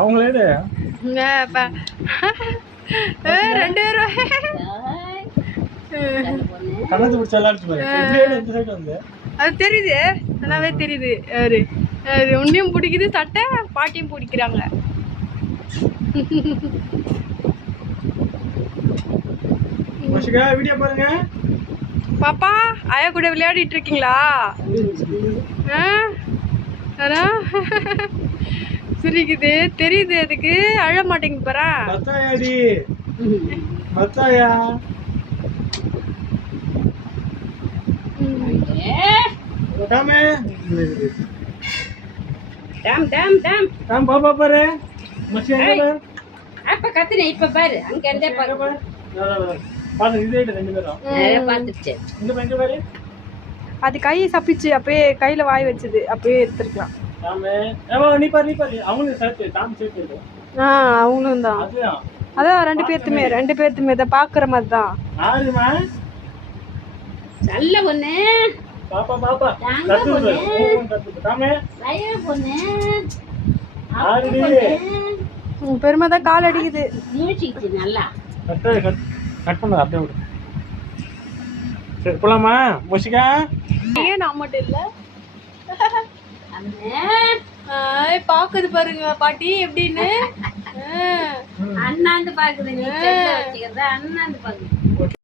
அவங்களே இது 2 கண்ணத்து பிடிச்ச விளையாடுச்சு பாரு. இந்த சைடு வந்து அது தெரியுது, நல்லாவே தெரியுது. யாரு உன்னையும் பிடிக்குது சட்டை, பாட்டியும் பிடிக்கிறாங்க. வீடியோ பாருங்க. பாப்பா ஆயா கூட விளையாடிட்டு இருக்கீங்களா? சிரிக்குது, தெரியுது. அதுக்கு அழ மாட்டேங்குது பாரு. பத்தாயாடி பத்தாயா டாமே டாம் டாம் டாம் டாம் பாப்பா பாரு. மச்சி எங்க அப்ப கத்துனே இப்ப பாரு அங்க இருந்தே பாரு. பாரு இது ரெண்டு பேரும் பாத்துச்சு. இந்த பையன் பாரு. அது கை சப்பிச்சு அப்படியே கையில வாய் வச்சது, அப்படியே எடுத்துக்கலாம். டாமே நீ பாரு அவங்களும் சேர்த்து டாம் சேர்த்து. அவங்களும் தான். அதான் 2 பேர்த்துமே இதை பாக்குற மாதிரி தான். ஆறுமா நல்ல பொண்ணு பாப்பா பாப்பா பெருமை தான் கால் அடிக்குது. நல்லா கட் பண்ண அப்படியே விடு. சரி போலாமா முஷிகா? ஏன் நான் மட்டும் இல்ல பாக்குது பாருங்க பாட்டி எப்படின்னு. அண்ணாந்து பாக்குது, அண்ணாந்து பாக்குது.